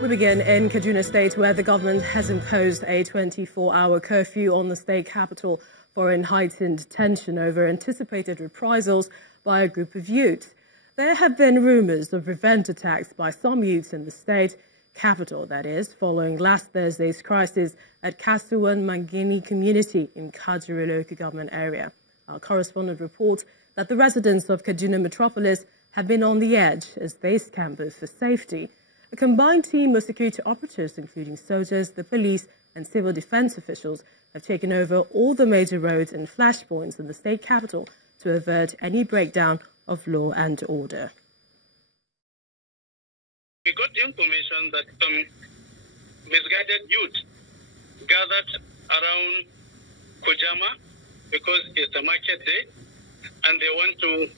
We begin in Kaduna State, where the government has imposed a 24-hour curfew on the state capital following heightened tension over anticipated reprisals by a group of youths. There have been rumours of revenge attacks by some youths in the state capital, that is, following last Thursday's crisis at Kasuwan Mangini community in Kaduna local government area. Our correspondent reports that the residents of Kaduna metropolis have been on the edge as they scamper for safety. A combined team of security operatives, including soldiers, the police and civil defense officials, have taken over all the major roads and flashpoints in the state capital to avert any breakdown of law and order. We got information that some misguided youth gathered around Kujama because it's a market day and they want to,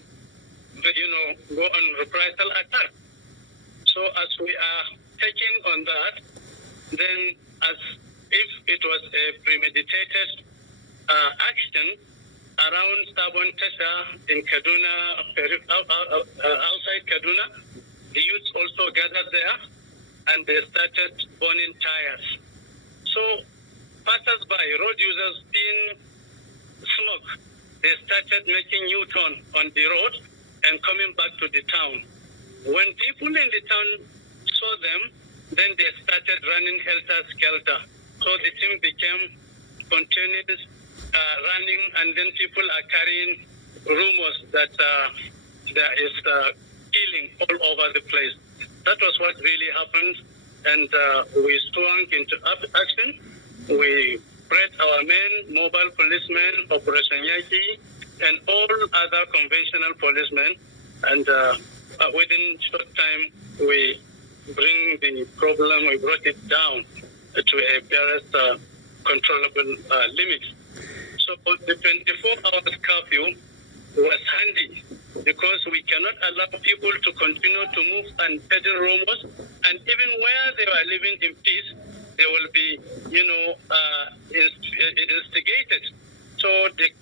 go on reprisal attack. So as we are taking on that, then as if it was a premeditated action around Sabon Tesha in Kaduna, outside Kaduna, the youths also gathered there and they started burning tires. So passers-by, road users seeing smoke, they started making U-turn on the road and coming back to the town. When people in the town saw them, then they started running helter-skelter. So the team became continuous running, and then people are carrying rumors that there is killing all over the place. That was what really happened, and we swung into action. We bred our men, mobile policemen, Operation Yaki, and all other conventional policemen, and within short time, we brought it down to a barest controllable limit. So the 24 hours curfew was handy because we cannot allow people to continue to move and peddle rumors, and even where they were living in peace, they will be, instigated. So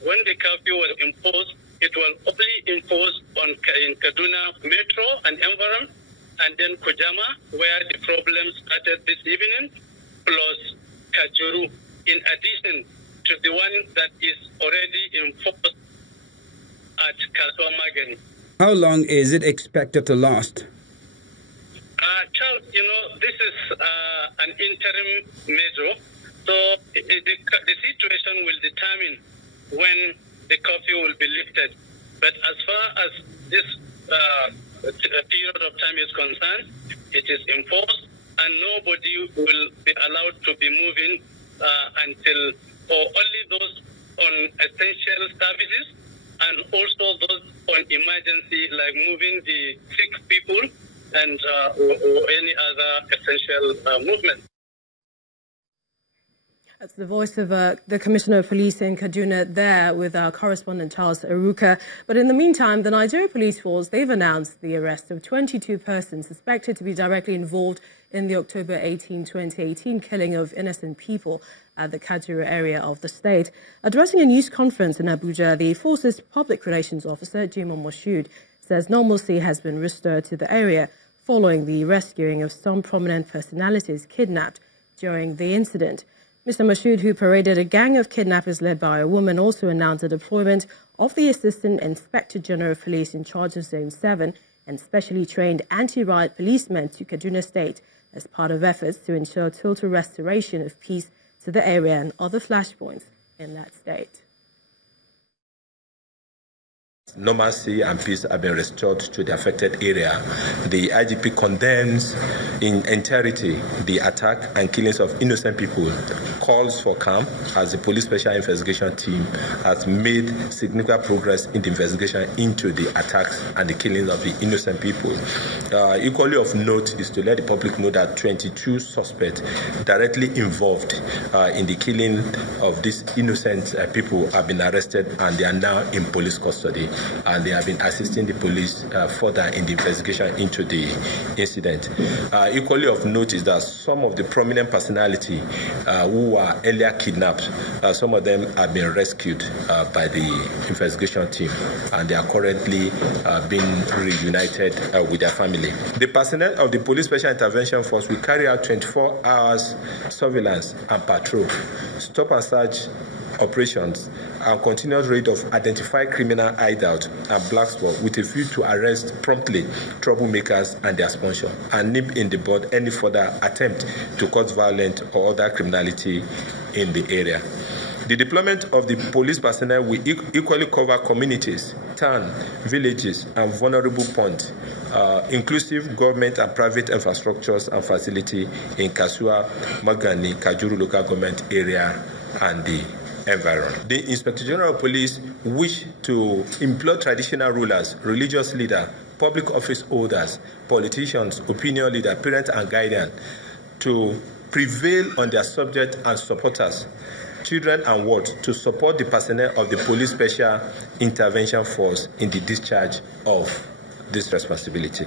when the curfew was imposed, it was only imposed in Kaduna Metro and environment, and then Kujama, where the problem started this evening, plus Kajuru, in addition to the one that is already enforced at Kasuwan. How long is it expected to last? Charles, this is an interim measure, so the situation will determine when the curfew will be lifted. But as far as this period of time is concerned, it is enforced, and nobody will be allowed to be moving or only those on essential services, and also those on emergency, like moving the sick people and or any other essential movement. That's the voice of the Commissioner of Police in Kaduna there with our correspondent Charles Aruka. But in the meantime, the Nigeria Police Force, they've announced the arrest of 22 persons suspected to be directly involved in the October 18, 2018 killing of innocent people at the Kaduna area of the state. Addressing a news conference in Abuja, the force's public relations officer, Jimon Moshood, says normalcy has been restored to the area following the rescuing of some prominent personalities kidnapped during the incident. Mr. Moshood, who paraded a gang of kidnappers led by a woman, also announced the deployment of the Assistant Inspector General of Police in charge of Zone 7 and specially trained anti-riot policemen to Kaduna State as part of efforts to ensure total restoration of peace to the area and other flashpoints in that state. Normalcy and peace have been restored to the affected area. The IGP condemns in entirety the attack and killings of innocent people, calls for calm as the police special investigation team has made significant progress in the investigation into the attacks and the killings of the innocent people. Equally of note is to let the public know that 22 suspects directly involved in the killing of these innocent people have been arrested and they are now in police custody. and they have been assisting the police further in the investigation into the incident. Equally of note is that some of the prominent personalities who were earlier kidnapped, some of them have been rescued by the investigation team, and they are currently being reunited with their family. The personnel of the Police Special Intervention Force will carry out 24 hours surveillance and patrol, stop and search operations, and continuous raid of identified criminal hideouts and black spot with a view to arrest promptly troublemakers and their sponsor, and nip in the bud any further attempt to cause violence or other criminality in the area. The deployment of the police personnel will equally cover communities, towns, villages, and vulnerable points, inclusive government and private infrastructures and facilities in Kasua, Magani, Kajuru local government area, and the environment. The Inspector General of Police wish to implore traditional rulers, religious leaders, public office holders, politicians, opinion leaders, parents, and guardians to prevail on their subjects and supporters, children and wards, to support the personnel of the Police Special Intervention Force in the discharge of this responsibility.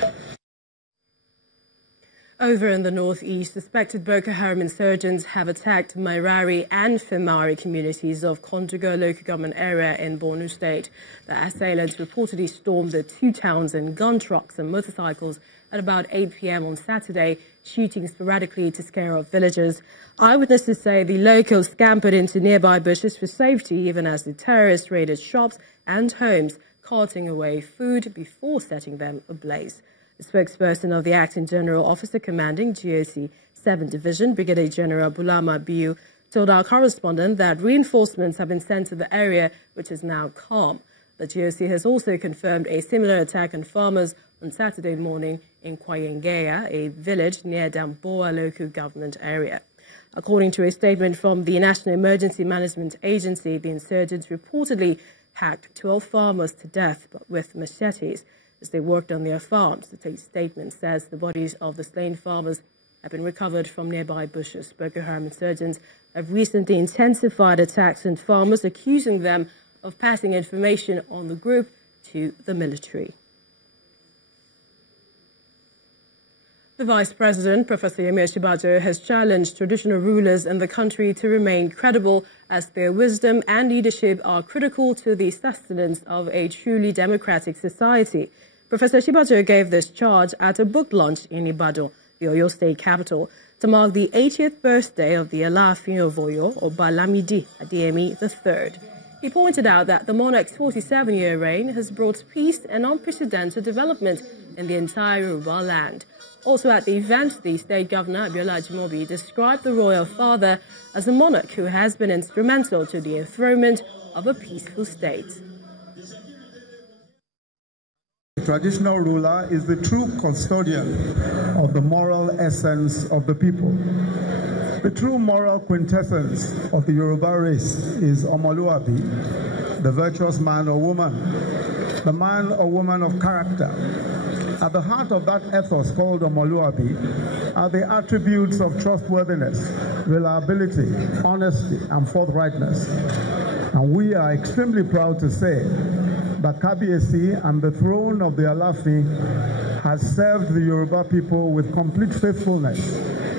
Over in the northeast, suspected Boko Haram insurgents have attacked Mairari and Femari communities of Konduga local government area in Borno state. The assailants reportedly stormed the two towns in gun trucks and motorcycles at about 8 p.m. on Saturday, shooting sporadically to scare off villagers. Eyewitnesses say the locals scampered into nearby bushes for safety, even as the terrorists raided shops and homes, carting away food before setting them ablaze. The spokesperson of the Acting General Officer Commanding GOC 7th Division, Brigadier General Bulama Biu, told our correspondent that reinforcements have been sent to the area, which is now calm. The GOC has also confirmed a similar attack on farmers on Saturday morning in Kwayengeya, a village near Damboa local government area. According to a statement from the National Emergency Management Agency, the insurgents reportedly hacked 12 farmers to death with machetes as they worked on their farms. The statement says the bodies of the slain farmers have been recovered from nearby bushes. Boko Haram insurgents have recently intensified attacks on farmers, accusing them of passing information on the group to the military. The Vice President, Professor Osinbajo, has challenged traditional rulers in the country to remain credible, as their wisdom and leadership are critical to the sustenance of a truly democratic society. Professor Osinbajo gave this charge at a book launch in Ibadan, the Oyo State capital, to mark the 80th birthday of the Alaafin of Oyo, Oba Lamidi Adeyemi III. He pointed out that the monarch's 47-year reign has brought peace and unprecedented development in the entire Yoruba land. Also at the event, the state governor, Abiola Ajimobi, described the royal father as a monarch who has been instrumental to the enthronement of a peaceful state. The traditional ruler is the true custodian of the moral essence of the people. The true moral quintessence of the Yoruba race is Omoluabi, the virtuous man or woman, the man or woman of character. At the heart of that ethos called Omoluabi are the attributes of trustworthiness, reliability, honesty, and forthrightness. And we are extremely proud to say that Kabiyesi and the throne of the Alaafin has served the Yoruba people with complete faithfulness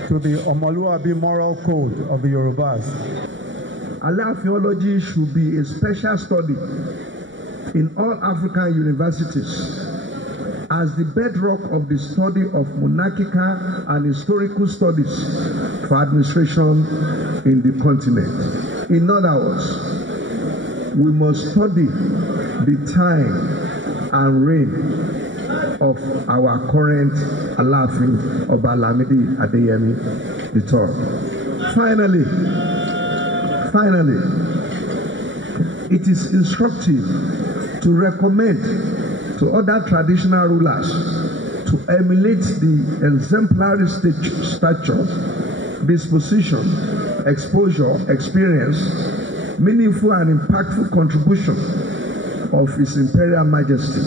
to the Omoluabi moral code of the Yorubas. Alaafin should be a special study in all African universities as the bedrock of the study of monarchical and historical studies for administration in the continent. In other words, we must study the time and reign of our current Alaafin Oba Lamidi Adeyemi III. Finally, it is instructive to recommend to other traditional rulers to emulate the exemplary stature, disposition, exposure, experience, meaningful and impactful contribution of His Imperial Majesty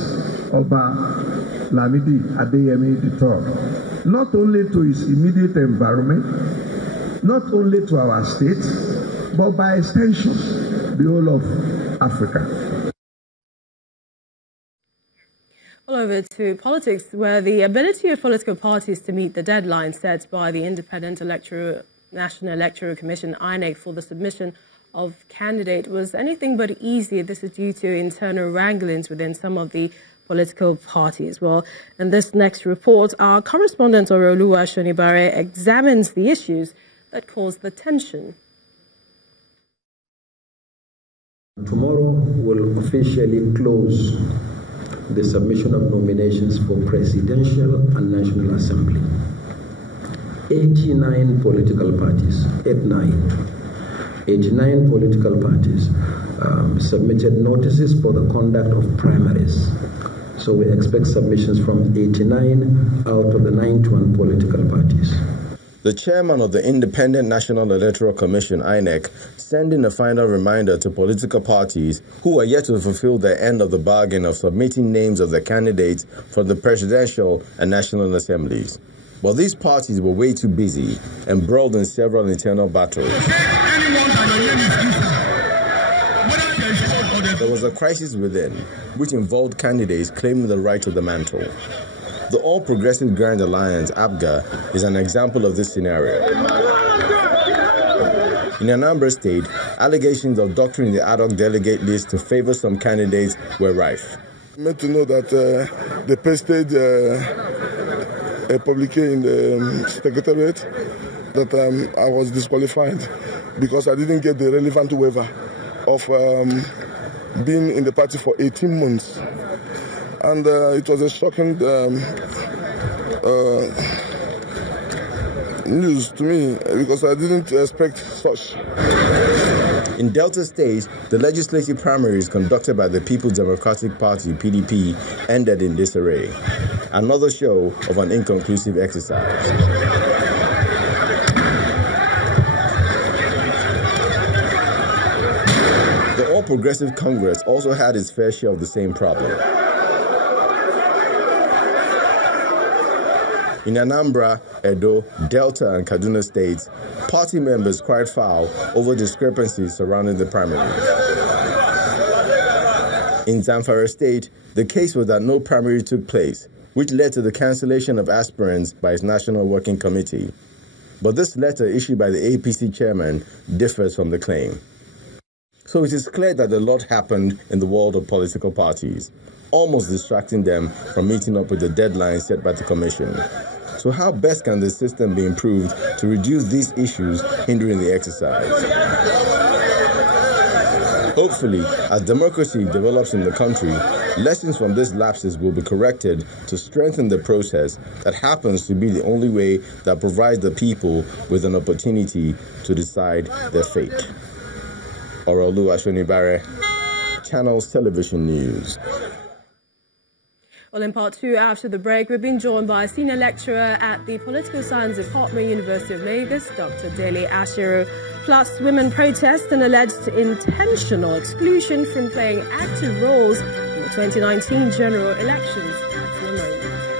Oba Lamidi Adeyemi III, not only to his immediate environment, not only to our state, but by extension, the whole of Africa. All over to politics, where the ability of political parties to meet the deadline set by the Independent National Electoral Commission, INEC, for the submission of candidate was anything but easy. This is due to internal wranglings within some of the political parties. Well, in this next report, our correspondent Osinbajo examines the issues that caused the tension. Tomorrow will officially close the submission of nominations for presidential and national assembly. 89 political parties, 89 political parties submitted notices for the conduct of primaries. So we expect submissions from 89 out of the 91 political parties. The chairman of the Independent National Electoral Commission, INEC, sending a final reminder to political parties who are yet to fulfill their end of the bargain of submitting names of the candidates for the presidential and national assemblies. But these parties were way too busy, embroiled in several internal battles. There was a crisis within, which involved candidates claiming the right to the mantle. The All Progressive Grand Alliance, APGA, is an example of this scenario. In Anambra State, allegations of doctoring the ad hoc delegate list to favor some candidates were rife. I'm meant to know that they pasted a publication in the secretariat that I was disqualified because I didn't get the relevant waiver of being in the party for 18 months. And it was a shocking news to me because I didn't expect such. In Delta State, the legislative primaries conducted by the People's Democratic Party, PDP, ended in disarray. Another show of an inconclusive exercise. The All Progressive Congress also had its fair share of the same problem. In Anambra, Edo, Delta, and Kaduna states, party members cried foul over discrepancies surrounding the primaries. In Zamfara State, the case was that no primary took place, which led to the cancellation of aspirants by its National Working Committee. But this letter issued by the APC chairman differs from the claim. So it is clear that a lot happened in the world of political parties, almost distracting them from meeting up with the deadline set by the commission. So how best can the system be improved to reduce these issues hindering the exercise? Hopefully, as democracy develops in the country, lessons from these lapses will be corrected to strengthen the process that happens to be the only way that provides the people with an opportunity to decide their fate. Osinbajo, Channels Television News. Well, in part two, after the break, we've been joined by a senior lecturer at the Political Science Department, University of Lagos, Dr. Dele Ashiru. Plus, women protest an alleged intentional exclusion from playing active roles in the 2019 general elections. That's in a moment.